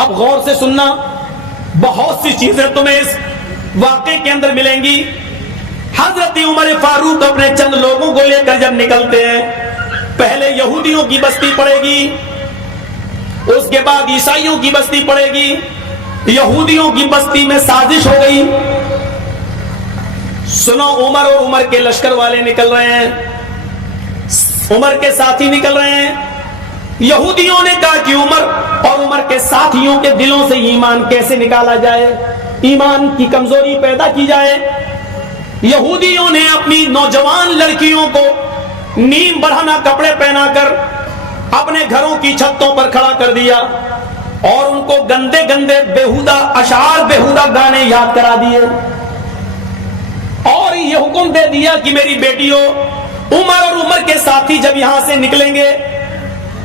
اب غور سے سننا، بہت سی چیزیں تمہیں اس واقعے کے اندر ملیں گی۔ حضرت عمر فاروق اپنے چند لوگوں کو لے کر جب نکلتے ہیں، پہلے یہودیوں کی بستی پڑے گی، اس کے بعد عیسائیوں کی بستی پڑے گی۔ یہودیوں کی بستی میں سازش ہو گئی۔ سنو، عمر اور عمر کے لشکر والے نکل رہے ہیں، عمر کے ساتھی نکل رہے ہیں۔ یہودیوں نے کہا کہ عمر اور عمر کے ساتھیوں کے دلوں سے ایمان کیسے نکالا جائے، ایمان کی کمزوری پیدا کی جائے۔ یہودیوں نے اپنی نوجوان لڑکیوں کو نیم بڑھانا کپڑے پہنا کر اپنے گھروں کی چھتوں پر کھڑا کر دیا اور ان کو گندے گندے بےہودہ اشعار، بےہودہ گانے یاد کرا دیے، اور یہ حکم دے دیا کہ میری بیٹیوں، عمر اور عمر کے ساتھی جب یہاں سے نکلیں گے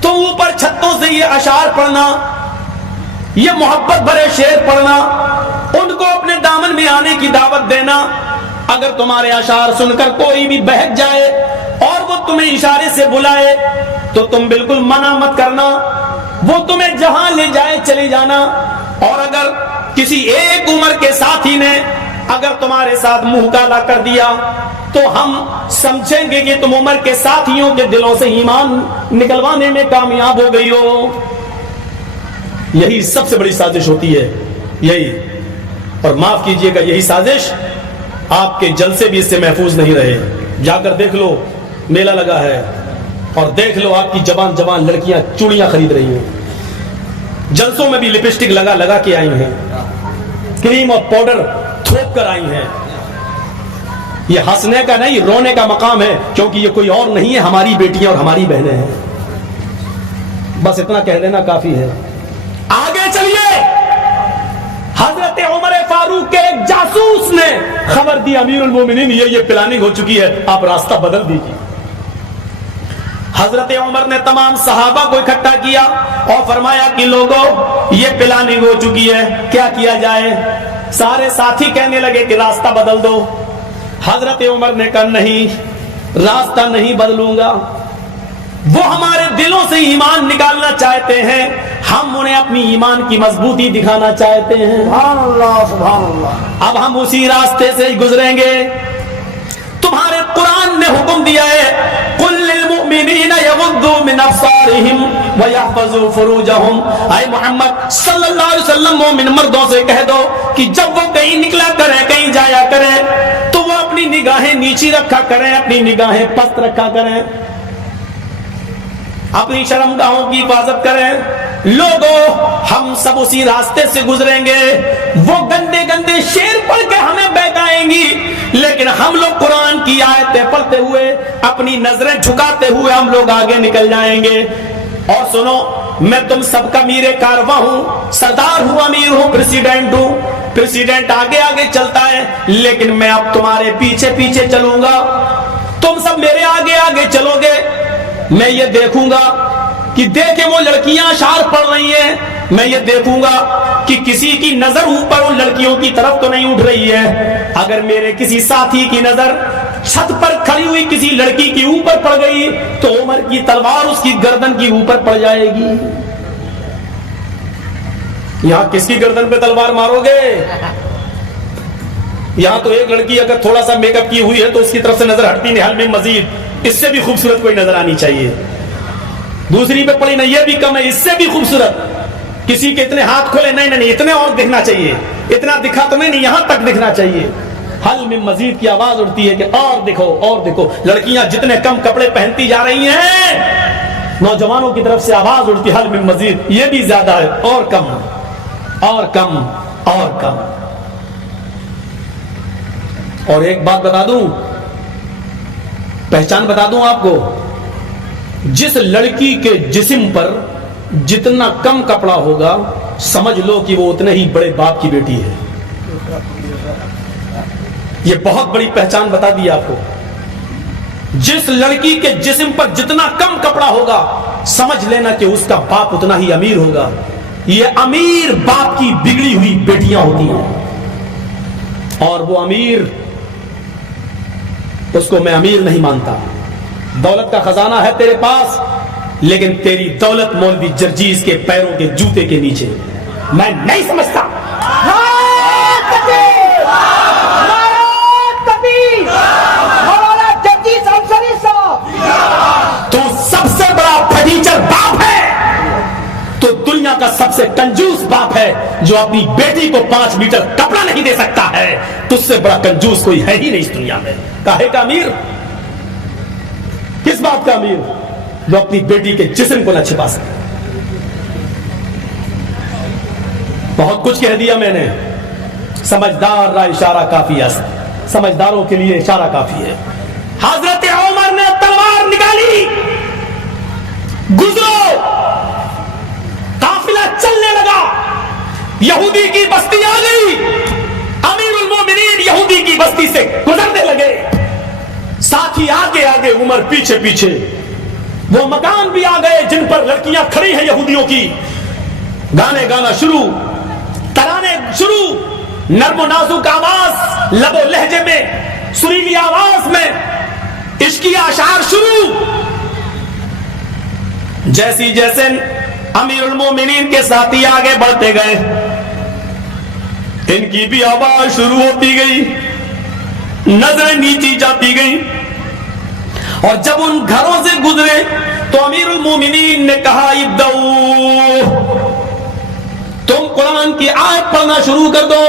تو اوپر چھتوں سے یہ اشعار پڑھنا، یہ محبت بھرے شعر پڑھنا، ان کو اپنے دامن میں آنے کی دعوت دینا۔ اگر تمہارے اشعار سن کر کوئی بھی بہک جائے اور وہ تمہیں اشارے سے بلائے تو تم بالکل منع مت کرنا، وہ تمہیں جہاں لے جائے چلے جانا۔ اور اگر کسی ایک عمر کے ساتھی نے اگر تمہارے ساتھ منہ کالا کر دیا تو ہم سمجھیں گے کہ تم عمر کے ساتھیوں کے دلوں سے ایمان نکلوانے میں کامیاب ہو گئی ہو۔ یہی سب سے بڑی سازش ہوتی ہے، یہی۔ اور معاف کیجئے گا، یہی سازش آپ کے جلسے بھی اس سے محفوظ نہیں رہے۔ جا کر دیکھ لو، میلہ لگا ہے، اور دیکھ لو آپ کی جوان جوان لڑکیاں چوڑیاں خرید رہی ہیں، جلسوں میں بھی لپسٹک لگا لگا کے آئی ہیں، کریم اور پاؤڈر تھوپ کر آئی ہیں۔ یہ ہنسنے کا نہیں، رونے کا مقام ہے، کیونکہ یہ کوئی اور نہیں ہے، ہماری بیٹیاں اور ہماری بہنیں ہیں۔ بس اتنا کہہ دینا کافی ہے۔ آگے چلیے، حضرت عمر فاروق کے ایک جاسوس نے خبر دی، امیر المومنین یہ پلاننگ ہو چکی ہے، آپ راستہ بدل دیجیے۔ حضرت عمر نے تمام صحابہ کو اکٹھا کیا اور فرمایا کہ لوگوں، یہ پلاننگ ہو چکی ہے، کیا کیا جائے؟ سارے ساتھی کہنے لگے کہ راستہ بدل دو۔ حضرت عمر نے کہا نہیں، راستہ نہیں بدلوں گا۔ وہ ہمارے دلوں سے ایمان نکالنا چاہتے ہیں، ہم انہیں اپنی ایمان کی مضبوطی دکھانا چاہتے ہیں۔ سبحان اللہ، سبحان اللہ۔ اب ہم اسی راستے سے گزریں گے۔ تمہارے قرآن نے حکم دیا ہے، قل للمؤمنین یغضوا من ابصارہم ویحفظوا فروجہم۔ اے محمد صلی اللہ علیہ وسلم، مومن مردوں سے کہہ دو کہ جب وہ کہیں نکلا کریں، کہیں جایا کریں، تو وہ اپنی نگاہیں نیچی رکھا کریں، اپنی نگاہیں پست رکھا کریں، اپنی شرمگاہوں کی حفاظت کریں۔ لوگوں، ہم سب اسی راستے سے گزریں گے۔ وہ گندے گندے شعر پڑھ کے ہمیں بہکائیں گی، لیکن ہم لوگ قرآن کی آیتیں پڑھتے ہوئے، اپنی نظریں جھکاتے ہوئے ہم لوگ آگے نکل جائیں گے۔ اور سنو، میں تم سب کا امیر کارواں ہوں، سردار ہوں، امیر ہوں، پریسیڈنٹ ہوں۔ پریسیڈنٹ آگے آگے چلتا ہے، لیکن میں اب تمہارے پیچھے پیچھے چلوں گا، تم سب میرے آگے آگے چلو گے۔ میں یہ دیکھوں گا کہ دیکھیں وہ لڑکیاں اشعار پڑھ رہی ہیں، میں یہ دیکھوں گا کہ کسی کی نظر اوپر ان لڑکیوں کی طرف تو نہیں اٹھ رہی ہے۔ اگر میرے کسی ساتھی کی نظر چھت پر کھڑی ہوئی کسی لڑکی کی اوپر پڑ گئی تو عمر کی تلوار اس کی گردن کی اوپر پڑ جائے گی۔ یہاں کس کی گردن پہ تلوار مارو گے؟ یہاں تو ایک لڑکی اگر تھوڑا سا میک اپ کی ہوئی ہے تو اس کی طرف سے نظر ہٹتی نہیں، حل میں مزید اس سے بھی خوبصورت کوئی نظر آنی چاہیے۔ دوسری پہ پڑی نہیں، یہ بھی کم ہے، اس سے بھی خوبصورت۔ کسی کے اتنے ہاتھ کھولے، نہیں نہیں، اتنے اور دکھنا چاہیے، اتنا دکھا تو نہیں، یہاں تک دکھنا چاہیے۔ حل میں مزید کی آواز اٹھتی ہے کہ اور دیکھو اور دیکھو۔ لڑکیاں جتنے کم کپڑے پہنتی جا رہی ہیں، نوجوانوں کی طرف سے آواز اٹھتی ہے، حل میں مزید، یہ بھی زیادہ ہے، اور کم اور کم اور کم۔ اور ایک بات بتا دوں، پہچان بتا دوں آپ کو، جس لڑکی کے جسم پر جتنا کم کپڑا ہوگا سمجھ لو کہ وہ اتنے ہی بڑے باپ کی بیٹی ہے۔ یہ بہت بڑی پہچان بتا دی آپ کو۔ جس لڑکی کے جسم پر جتنا کم کپڑا ہوگا سمجھ لینا کہ اس کا باپ اتنا ہی امیر ہوگا۔ یہ امیر باپ کی بگڑی ہوئی بیٹیاں ہوتی ہیں، اور وہ امیر، اس کو میں امیر نہیں مانتا۔ دولت کا خزانہ ہے تیرے پاس، لیکن تیری دولت مولوی جرجیز کے پیروں کے جوتے کے نیچے۔ میں نہیں سمجھتا. تو سب سے بڑا پھٹیچر باپ ہے تو دنیا کا سب سے کنجوس باپ ہے جو اپنی بیٹی کو 5 میٹر کپڑا نہیں دے سکتا ہے. تجھ سے بڑا کنجوس کوئی ہے ہی نہیں اس دنیا میں. کاہے کا امیر؟ کس بات کا امیر؟ جو اپنی بیٹی کے جسم کو نہ چھپا سکے. بہت کچھ کہہ دیا میں نے. سمجھدار را اشارہ کافی ہے. سمجھداروں کے لیے اشارہ کافی ہے. حضرت عمر نے تلوار نکالی, گزرو. قافلہ چلنے لگا, یہودی کی بستی آ گئی. امیر المومنین یہودی کی بستی سے گزرنے لگے, ساتھی آگے آگے, عمر پیچھے پیچھے. وہ مکان بھی آ گئے جن پر لڑکیاں کھڑی ہیں یہودیوں کی. گانے گانا شروع, ترانے شروع, نرم و نازک آواز, لب و لہجے میں, سریلی آواز میں عشقی اشعار شروع. جیسی جیسے امیر المومنین کے ساتھی آگے بڑھتے گئے, ان کی بھی آواز شروع ہوتی گئی, نظریں نیچی جاتی گئیں. اور جب ان گھروں سے گزرے تو امیر المومنین نے کہا ابدؤ, تم قرآن کی آیت پڑھنا شروع کر دو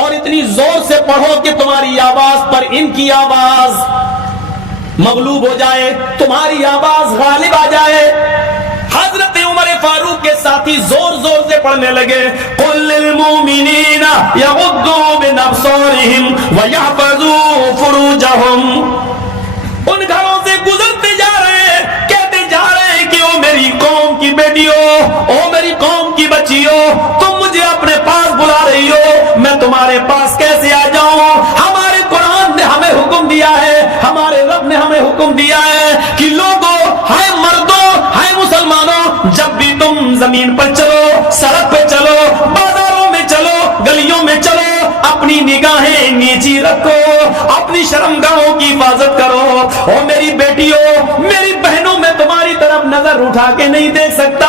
اور اتنی زور سے پڑھو کہ تمہاری آواز پر ان کی آواز مغلوب ہو جائے, تمہاری آواز غالب آ جائے. حضرت عمر فاروق کے ساتھی زور زور سے پڑھنے لگے, قل للمؤمنین یغضوا من ابصارہم ویحفظوا فروجہم. ان گھروں سے گزرتے جا رہے ہیں, کہتے جا رہے ہیں کہ او میری قوم کی بیٹیوں, او میری قوم کی بچیوں, تم مجھے اپنے پاس بلا رہی ہو, میں تمہارے پاس کیسے آ جاؤں؟ ہمارے قرآن نے ہمیں حکم دیا ہے, ہمارے رب نے ہمیں حکم دیا ہے کہ لوگوں, ہے مردوں, ہے مسلمانوں, جب بھی تم زمین پر چلو, سڑک پہ چلو, بازاروں میں چلو, گلیوں میں چلو, اپنی نگاہیں نیچی رکھو, اپنی شرمگاہوں کی حفاظت کرو. او میری بیٹیوں, میری بہنوں, میں تمہاری طرف نظر اٹھا کے نہیں دیکھ سکتا,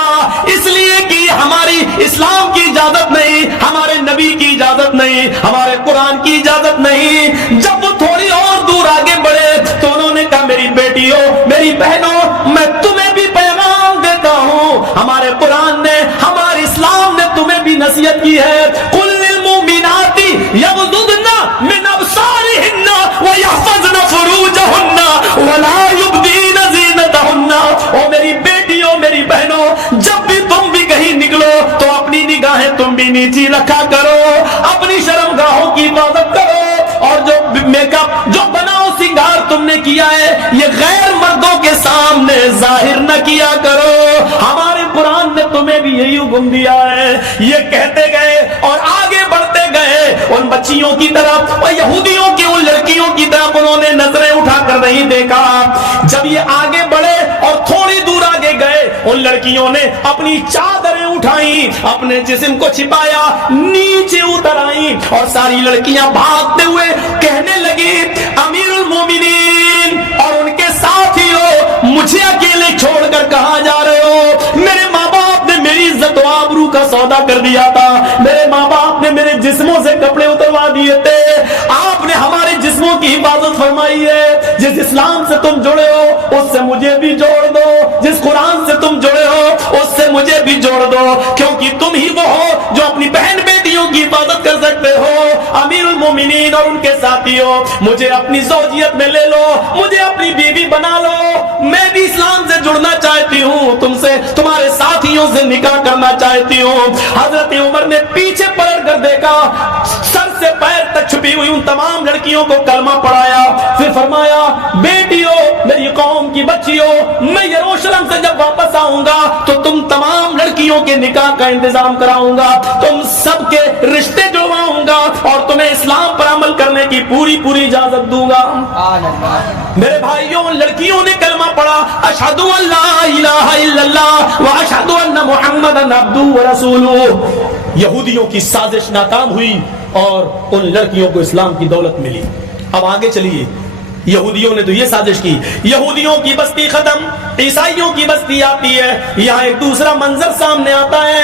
اس لیے کہ ہماری اسلام کی اجازت نہیں, ہمارے نبی کی اجازت نہیں, ہمارے قرآن کی اجازت نہیں. جب وہ تھوڑی اور دور آگے بڑھے تو انہوں نے کہا میری بیٹیوں, میری بہنوں, میں تمہیں بھی پیغام دیتا ہوں, ہمارے قرآن نے, ہمارے اسلام نے تمہیں بھی نصیحت کی ہے. قل للمؤمنات یغضضن من ابصارہن ویحفظن فروجہن ولا یبدین زینتہن. او میری بیٹیوں, میری بہنوں, جب بھی تم بھی کہیں نکلو تو اپنی نگاہیں تم بھی نیچی رکھا کرو, اپنی شرمگاہوں کی حفاظت کرو, اور جو میک اپ, جو بناؤ سنگار تم نے کیا ہے, یہ غیر مردوں کے سامنے ظاہر نہ کیا کرو. ہمارے قرآن نے تمہیں بھی یہی حکم دیا ہے. یہ کہتے گئے اور آگے بڑھتے گئے ان بچیوں کی طرف, اور یہودیوں کی ان لڑکیوں کی طرف انہوں نے نظریں اٹھا کر نہیں دیکھا. جب یہ آگے بڑھے اور تھوڑی دور آگے گئے, ان لڑکیوں نے اپنی چادریں اٹھائیں, اپنے جسم کو چھپایا, نیچے اتر آئیں, اور ساری لڑکیاں بھاگتے ہوئے کہنے لگی امیر المومنین اور ان کے ساتھیوں, مجھے اکیلے چھوڑ کر کہاں جا رہے ہو؟ میرے ماں باپ نے میری عزت و آبرو کا سودا کر دیا تھا, میرے ماں باپ نے میرے جسموں سے کپڑے اتروا دیے تھے, آپ نے ہمارے جسموں کی حفاظت فرمائی ہے. جس اسلام سے تم جڑے ہو اس سے مجھے بھی جوڑ دو, جس قرآن سے تم جڑے ہو اس سے مجھے بھی جوڑ دو, کیونکہ تم ہی وہ ہو جو اپنی بہن بیٹیوں کی حفاظت کر سکتے ہو. امیر المومنین اور ان کے ساتھیوں, مجھے اپنی زوجیت میں لے لو, مجھے اپنی بیوی بنا لو, میں بھی اسلام سے جڑنا چاہتی ہوں, تم سے, تمہارے ساتھیوں سے نکاح کرنا چاہتی ہوں. حضرت عمر نے پیچھے پلٹ کر دیکھا, سر سے پیر تک چھپی ہوئی ان تمام لڑکیوں کو کلمہ پڑھایا, پھر فرمایا بیٹیوں, میری قوم کی بچیوں, میں یروشلم سے جب واپس آؤں گا تو تم تمام لڑکیوں کے نکاح کا انتظام کراؤں گا, تم سب کے رشتے جڑواؤں گا, اور تمہیں اسلام پر عمل کرنے کی پوری پوری اجازت دوں گا. میرے بھائیوں, لڑکیوں نے کلمہ پڑھا, اشہد ان لا الہ الا اللہ واشہد ان محمدن عبدہ ورسولہ. یہودیوں کی سازش ناکام ہوئی اور ان لڑکیوں کو اسلام کی دولت ملی. اب آگے چلیے, یہودیوں نے تو یہ سازش کی, یہودیوں کی بستی ختم, عیسائیوں کی بستی آتی ہے. یہاں ایک دوسرا منظر سامنے آتا ہے.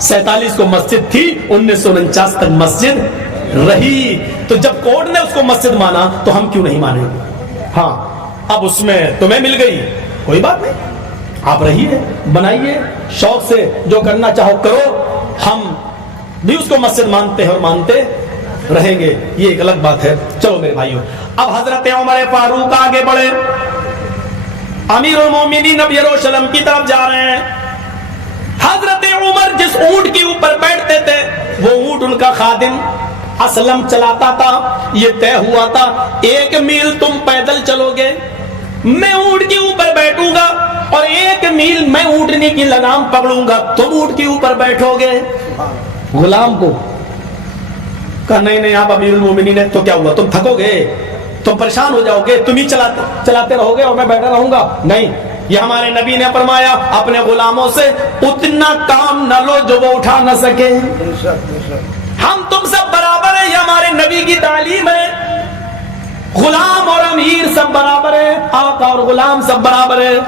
47 کو مسجد تھی, 1949 تک مسجد رہی. تو جب کورٹ نے اس کو مسجد مانا تو ہم کیوں نہیں مانیں گے؟ ہاں اب اس میں تمہیں مل گئی, کوئی بات نہیں, آپ رہیے, بنائیے, شوق سے جو کرنا چاہو کرو, ہم بھی اس کو مسجد مانتے ہیں اور مانتے رہیں گے, یہ ایک الگ بات ہے. چلو میرے بھائیوں, اب حضرت عمر فاروق آگے بڑھے, امیر المومنین اب یروشلم کی طرف جا رہے ہیں. حضرت عمر جس اونٹ کے اوپر بیٹھتے تھے وہ اونٹ ان کا خادم اسلم چلاتا تھا. یہ طے ہوا تھا 1 میل تم پیدل چلو گے, میں اونٹ کے اوپر بیٹھوں گا, اور 1 میل میں اونٹنی کی لگام پکڑوں گا, تم اونٹ کے اوپر بیٹھو گے. غلام کو کہا نہیں نہیں آپ امیر المومنین ہیں تو کیا ہوا, تم تھکو گے, تم پریشان ہو جاؤ گے, تم ہی چلاتے رہو گے اور میں بیٹھا رہوں گا. نہیں, یہ ہمارے نبی نے فرمایا اپنے غلاموں سے اتنا کام نہ لو جو وہ اٹھا نہ سکے. ہم تم سب برابر ہیں, یہ ہمارے نبی کی تعلیم ہے. غلام اور امیر سب برابر ہیں, آقا اور غلام سب برابر ہیں.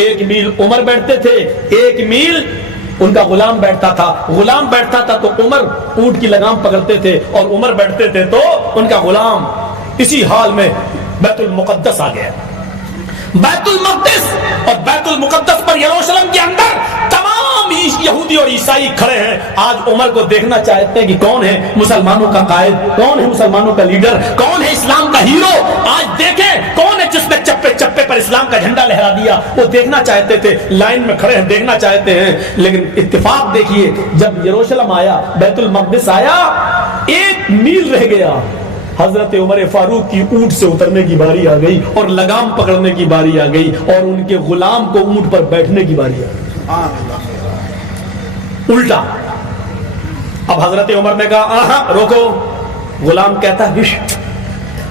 1 میل عمر بیٹھتے تھے, 1 میل ان کا غلام بیٹھتا تھا. غلام بیٹھتا تھا تو عمر اونٹ کی لگام پکڑتے تھے, اور عمر بیٹھتے تھے تو ان کا غلام. اسی حال میں بیت المقدس آ گیا. بیت المقدس اور بیت المقدس پر یروشلم کے اندر تمام یہودی اور عیسائی کھڑے ہیں. آج عمر کو دیکھنا چاہتے ہیں کہ کون ہے مسلمانوں کا قائد, کون ہے مسلمانوں کا لیڈر, کون ہے اسلام کا ہیرو. آج دیکھیں کون ہے جس نے چپے چپے پر اسلام کا جھنڈا لہرا دیا. وہ دیکھنا چاہتے تھے, لائن میں کھڑے ہیں, دیکھنا چاہتے ہیں. لیکن اتفاق دیکھیے, جب یروشلم آیا, بیت المقدس آیا, 1 میل رہ گیا. حضرت عمر فاروق کی اونٹ سے اترنے کی باری آ گئی, اور لگام پکڑنے کی باری آ گئی, اور ان کے غلام کو اونٹ پر بیٹھنے کی باری آ گئی. الٹا. اب حضرت عمر نے کہا آہا روکو. غلام کہتا ہے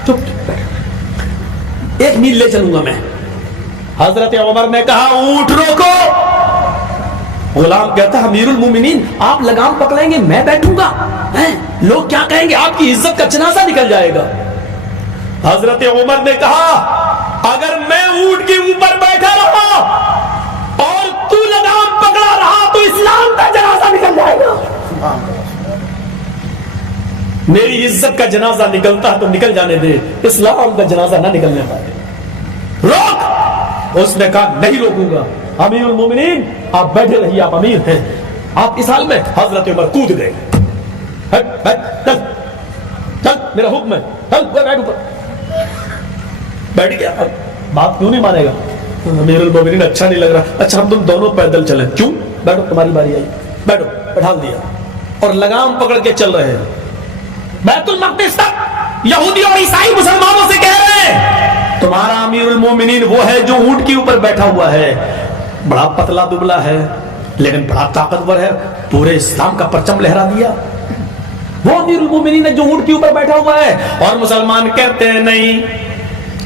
چپ, 1 میل لے چلوں گا میں. حضرت عمر نے کہا اونٹ روکو. غلام کہتا ہے امیر المومنین آپ لگام پکڑیں گے میں بیٹھوں گا, لوگ کیا کہیں گے, آپ کی عزت کا جنازہ نکل جائے گا. حضرت عمر نے کہا اگر میں اونٹ کے اوپر بیٹھا رہا اور تو لگام پکڑا رہا تو اسلام کا جنازہ نکل جائے گا. میری عزت کا جنازہ نکلتا تو نکل جانے دے, اسلام کا جنازہ نہ نکلنے پائے. روک. اس نے کہا نہیں روکوں گا, امیر المومنین آپ بیٹھے رہیے, آپ امیر ہیں. آپ اس حال میں حضرت عمر کود گئے. چل چل میرا حکم ہے, چل بیٹھ اوپر. بیٹھ گیا. بات کیوں نہیں مانے گا امیر المومنین, اچھا نہیں لگ رہا, اچھا ہم تم دونوں پیدل چلیں. کیوں, بیٹھو تمہاری باری آئی, بیٹھو. بٹھا دیا اور لگام پکڑ کے چل رہے ہیں بیت المقدس تک. یہودی اور عیسائی مسلمانوں سے کہہ رہے ہیں تمہارا امیر المومنین وہ ہے جو اونٹ کے اوپر بیٹھا ہوا ہے, بڑا پتلا دبلا ہے لیکن بڑا طاقتور ہے, پورے اسلام کا پرچم لہرا دیا. وہ امیر المومنین ہے جو اونٹ کے اوپر بیٹھا ہوا ہے. اور مسلمان کہتے ہیں نہیں,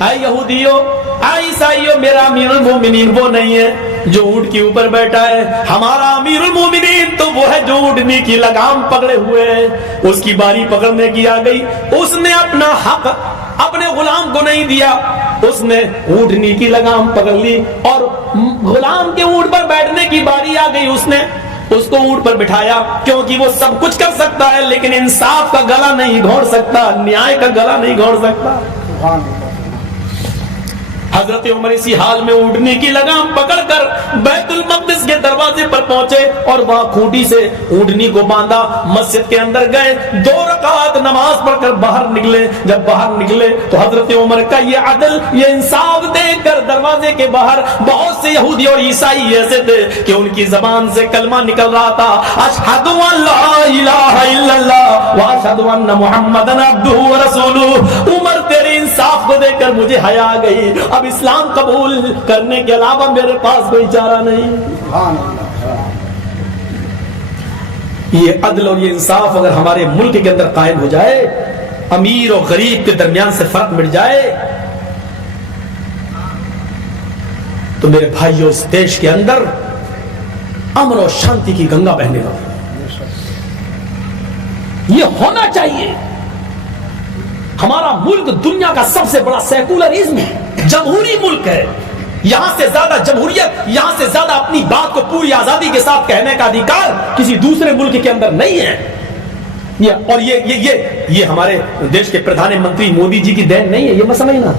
اے یہودیو, اے عیسائیو, میرا امیر المومنین وہ نہیں ہے جو اونٹ کے اوپر بیٹھا ہے. ہمارا امیر المومنین تو وہ ہے جو اونٹنی کی لگام پکڑے ہوئے ہے. اس کی باری پکڑنے کی آ گئی, اس نے اپنا حق اپنے غلام کو نہیں دیا, اس نے اونٹنی کی لگام پکڑ لی اور غلام کے اونٹ پر بیٹھنے کی باری آ گئی. اس نے اس کو اونٹ پر بٹھایا کیونکہ وہ سب کچھ کر سکتا ہے لیکن انصاف کا گلا نہیں گھونٹ سکتا, نیائے کا گلا نہیں گھونٹ سکتا. حضرت عمر اسی حال میں اونٹنی کی لگام پکڑ کر بیت المقدس کے دروازے پر پہنچے اور وہاں کھوٹی سے اونٹنی کو باندھا. مسجد کے اندر گئے, 2 رکعت نماز پڑھ کر باہر نکلے. جب باہر نکلے تو حضرت عمر کا یہ عدل, یہ انصاف دیکھ کر دروازے کے باہر بہت سے یہودی اور عیسائی ایسے تھے کہ ان کی زبان سے کلمہ نکل رہا تھا, اشہد ان لا الہ الا اللہ واشہد ان محمدن عبدہ ورسولہ. عمر تیرے انصاف کو دیکھ کر مجھے حیا آ گئی, اب اسلام قبول کرنے کے علاوہ میرے پاس کوئی چارہ نہیں. یہ عدل اور یہ انصاف اگر ہمارے ملک کے اندر قائم ہو جائے, امیر اور غریب کے درمیان سے فرق مٹ جائے, تو میرے بھائیوں اس دیش کے اندر امن اور شانتی کی گنگا بہنے گا. یہ ہونا چاہیے. ہمارا ملک دنیا کا سب سے بڑا سیکولرزم ہے, جمہوری ملک ہے. یہاں سے زیادہ جمہوریت، یہاں سے زیادہ اپنی بات کو پوری آزادی کے ساتھ کہنے کا ادھیکار کسی دوسرے ملک کے اندر نہیں ہے. اور یہ ہمارے دیش کے پردھان منتری مودی جی کی دین نہیں ہے، یہ مت سمجھنا.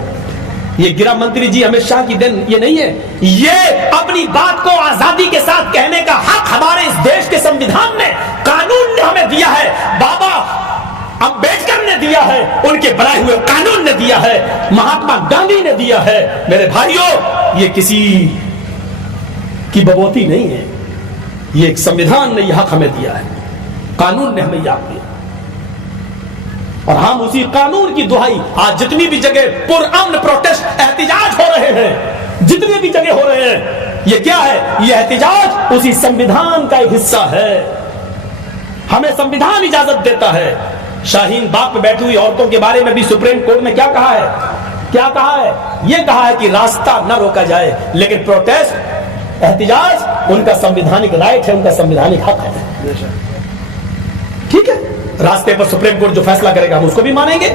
یہ گرہ منتری جی امت شاہ کی دین یہ نہیں ہے. یہ اپنی بات کو آزادی کے ساتھ کہنے کا حق ہمارے اس دیش کے سنویدھان نے، قانون نے ہمیں دیا ہے. بابا امبیڈکر نے دیا ہے، ان کے بنائے ہوئے قانون نے دیا ہے، مہاتما گاندھی نے دیا ہے. میرے بھائیوں، یہ کسی کی ببوتی نہیں ہے، یہ ایک سنویدھان نے یہ حق ہمیں دیا ہے، قانون نے ہمیں یہ حق دیا. اور ہم اسی قانون کی دہائی آج جتنی بھی جگہ پرامن پروٹیسٹ احتجاج ہو رہے ہیں، جتنی بھی جگہ ہو رہے ہیں، یہ کیا ہے؟ یہ احتجاج اسی سنویدھان کا ایک حصہ ہے. ہمیں سنویدھان اجازت دیتا ہے. شاہین باغ پہ بیٹھی ہوئی عورتوں کے بارے میں بھی سپریم کورٹ نے کیا کہا ہے؟ کیا کہا ہے؟ یہ کہا ہے کہ راستہ نہ روکا جائے، لیکن پروٹیسٹ، احتجاج ان کا سنویدھانک رائٹ ہے، ان کا سنویدھانک حق ہے. ٹھیک ہے، راستے پر سپریم کورٹ جو فیصلہ کرے گا ہم اس کو بھی مانیں گے.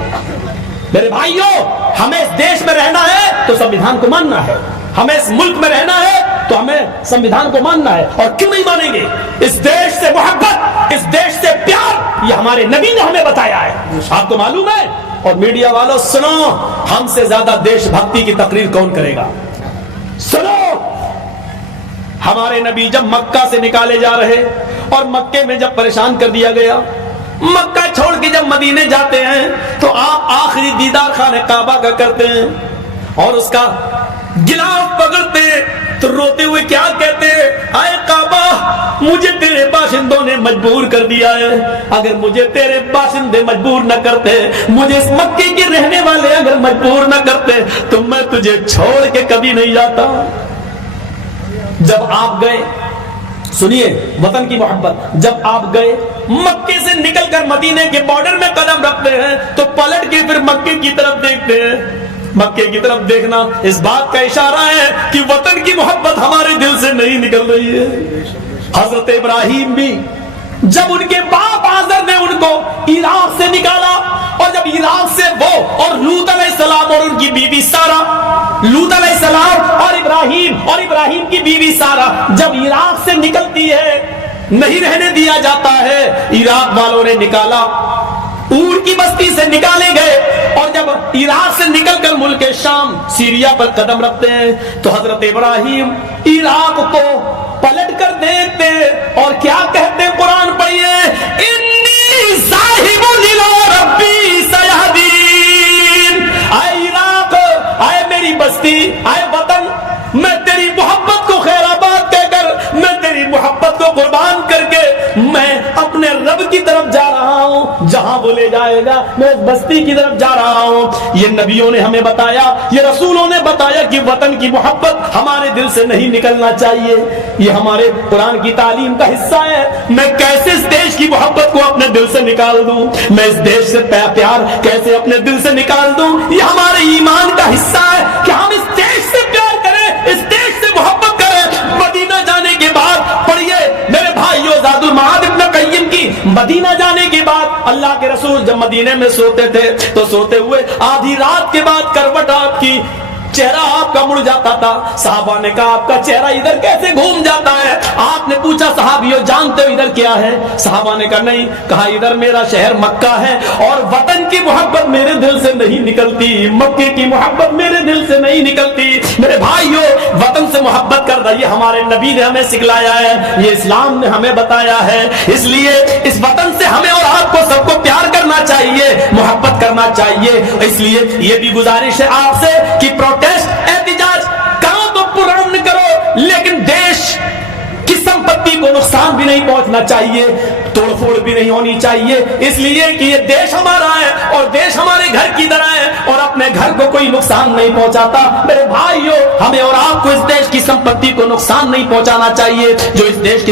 میرے بھائیوں، ہمیں اس دیش میں رہنا ہے تو سنویدھان کو ماننا ہے. ہمیں اس ملک میں رہنا ہے تو ہمیں سنویدھان کو ماننا ہے. اور کیوں نہیں مانیں گے؟ اس دیش سے محبت، اس دیش سے پیار، یہ ہمارے نبی نے ہمیں بتایا ہے. آپ کو معلوم ہے؟ اور میڈیا والوں سنو، ہم سے زیادہ دیش بھکتی کی تقریر کون کرے گا؟ سنو، ہمارے نبی جب مکہ سے نکالے جا رہے اور مکے میں جب پریشان کر دیا گیا، مکہ چھوڑ کے جب مدینے جاتے ہیں تو آپ آخری دیدار خانہ کعبہ کا کرتے ہیں اور اس کا گلاف پکڑتے تو روتے ہوئے کیا کہتے ہیں؟ اے کعبہ، مجھے تیرے باشندوں نے مجبور کر دیا ہے. اگر مجھے تیرے باشندے مجبور نہ کرتے، مجھے اس مکے کے رہنے والے اگر مجبور نہ کرتے تو میں تجھے چھوڑ کے کبھی نہیں جاتا. جب آپ گئے، سنیے وطن کی محبت، جب آپ گئے مکے سے نکل کر مدینے کے بارڈر میں قدم رکھتے ہیں تو پلٹ کے پھر مکے کی طرف دیکھتے ہیں. مکے کی طرف دیکھنا اس بات کا اشارہ ہے کہ وطن کی محبت ہمارے دل سے نہیں نکل رہی ہے. حضرت ابراہیم بھی جب ان کے باپ آزر نے ان کو عراق سے نکالا، اور جب عراق سے وہ اور لوط علیہ السلام اور ان کی بیوی سارہ، لوط علیہ السلام اور ابراہیم کی بیوی سارہ جب عراق سے نکلتی ہے، نہیں رہنے دیا جاتا ہے. عراق والوں نے نکالا، اور کی بستی سے نکالے گئے، اور جب عراق سے نکل کر ملک شام سیریا پر قدم رکھتے ہیں تو حضرت ابراہیم عراق کو پلٹ کر دیکھتے اور کیا کہتے ہیں؟ قرآن پڑھیے، انی ذاہب الی ربی سیہدین. اے عراق، اے میری بستی، اے وطن، میں تیری محبت کو خیر آباد کہہ کر، میں تیری محبت کو قربان کر کے میں اپنے رب کی طرف جا رہا ہوں. جہاں وہ لے جائے گا میں اس بستی کی طرف جا رہا ہوں. یہ نبیوں نے ہمیں بتایا، یہ رسولوں نے بتایا کہ وطن کی محبت ہمارے دل سے نہیں نکلنا چاہیے. یہ ہمارے قرآن کی تعلیم کا حصہ ہے. میں کیسے اس دیش کی محبت کو اپنے دل سے نکال دوں؟ میں اس دیش سے پیار کیسے اپنے دل سے نکال دوں؟ یہ ہمارے ایمان کا حصہ ہے کہ ہم اس دیش سے پیار کریں، اس دیش سے محبت کریں. مدینہ جانے کے بعد پڑھیے میرے بھائیو زاد المعاد ابن قیم کی، مدینہ جانے کے بعد اللہ کے رسول جب مدینے میں سوتے تھے تو سوتے ہوئے آدھی رات کے بعد کروٹ آپ کی، چہرہ آپ کا مڑ جاتا تھا. صحابہ نے کہا آپ کا چہرہ ادھر کیسے گھوم جاتا ہے؟ آپ نے پوچھا صحابیوں جانتے ہو ادھر کیا ہے؟ صحابہ نے کہا نہیں. کہا ادھر میرا شہر مکہ ہے اور وطن کی محبت میرے دل سے نہیں نکلتی، مکے کی محبت میرے دل سے نہیں نکلتی. میرے بھائیوں، وطن سے محبت کرنا یہ ہمارے نبی نے ہمیں سکھلایا ہے، یہ اسلام نے ہمیں بتایا ہے. اس لیے اس وطن سے ہمیں اور آپ کو سب کو پیار کرنا چاہیے، محبت کرنا چاہیے. اس لیے یہ بھی گزارش ہے آپ سے کہ احتجاج کرو تو پرامن کرو، لیکن دیش کی سمپتی کو نقصان بھی نہیں پہنچنا چاہیے، توڑ پھوڑ بھی نہیں ہونی چاہیے. اس لیے کہ یہ دیش ہمارا ہے اور دیش ہمارے گھر کی طرح ہے اور اپنے گھر کو کوئی نقصان نہیں پہنچاتا. میرے بھائیوں، ہمیں اور آپ کو اس دیش کی سمپتی کو نقصان نہیں پہنچانا چاہیے. جو اس دیش کی